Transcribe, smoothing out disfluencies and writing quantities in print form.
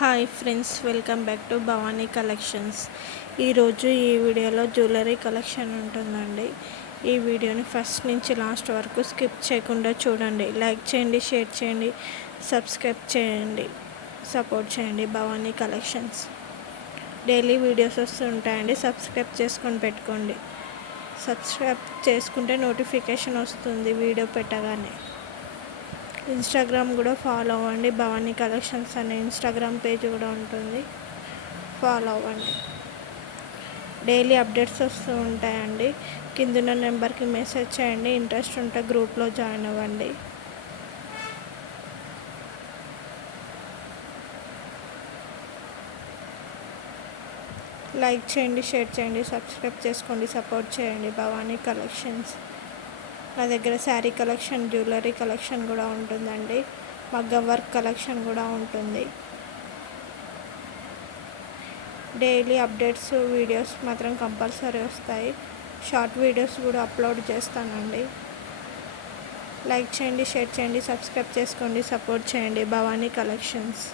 Hi friends, welcome back to Bhavani collections. ఈరోజు ఈ వీడియోలో జ్యువెలరీ కలెక్షన్ ఉంటుందండి. ఈ వీడియోని ఫస్ట్ నుంచి లాస్ట్ వరకు స్కిప్ చేయకుండా చూడండి. లైక్ చేయండి, షేర్ చేయండి, సబ్స్క్రైబ్ చేయండి, సపోర్ట్ చేయండి భవానీ కలెక్షన్స్. డైలీ వీడియోస్ వస్తుంటాయండి. సబ్స్క్రైబ్ చేసుకొని పెట్టుకోండి. సబ్స్క్రైబ్ చేసుకుంటే నోటిఫికేషన్ వస్తుంది వీడియో పెట్టగానే. ఇన్స్టాగ్రామ్ కూడా ఫాలో అవ్వండి. భవానీ కలెక్షన్స్ అనే ఇన్స్టాగ్రామ్ పేజ్ కూడా ఉంటుంది, ఫాలో అవ్వండి. డైలీ అప్డేట్స్ వస్తూ ఉంటాయండి. కిందున్న నెంబర్కి మెసేజ్ చేయండి. ఇంట్రెస్ట్ ఉంటే గ్రూప్లో జాయిన్ అవ్వండి. లైక్ చేయండి, షేర్ చేయండి, సబ్స్క్రైబ్ చేసుకోండి, సపోర్ట్ చేయండి భవానీ కలెక్షన్స్. నా దగ్గర శారీ కలెక్షన్, జ్యువెలరీ కలెక్షన్ కూడా ఉంటుందండి. మగ్గం వర్క్ కలెక్షన్ కూడా ఉంటుంది. డైలీ అప్డేట్స్ వీడియోస్ మాత్రం కంపల్సరీ వస్తాయి. షార్ట్ వీడియోస్ కూడా అప్లోడ్ చేస్తానండి. లైక్ చేయండి, షేర్ చేయండి, సబ్స్క్రైబ్ చేసుకోండి, సపోర్ట్ చేయండి భవానీ కలెక్షన్స్.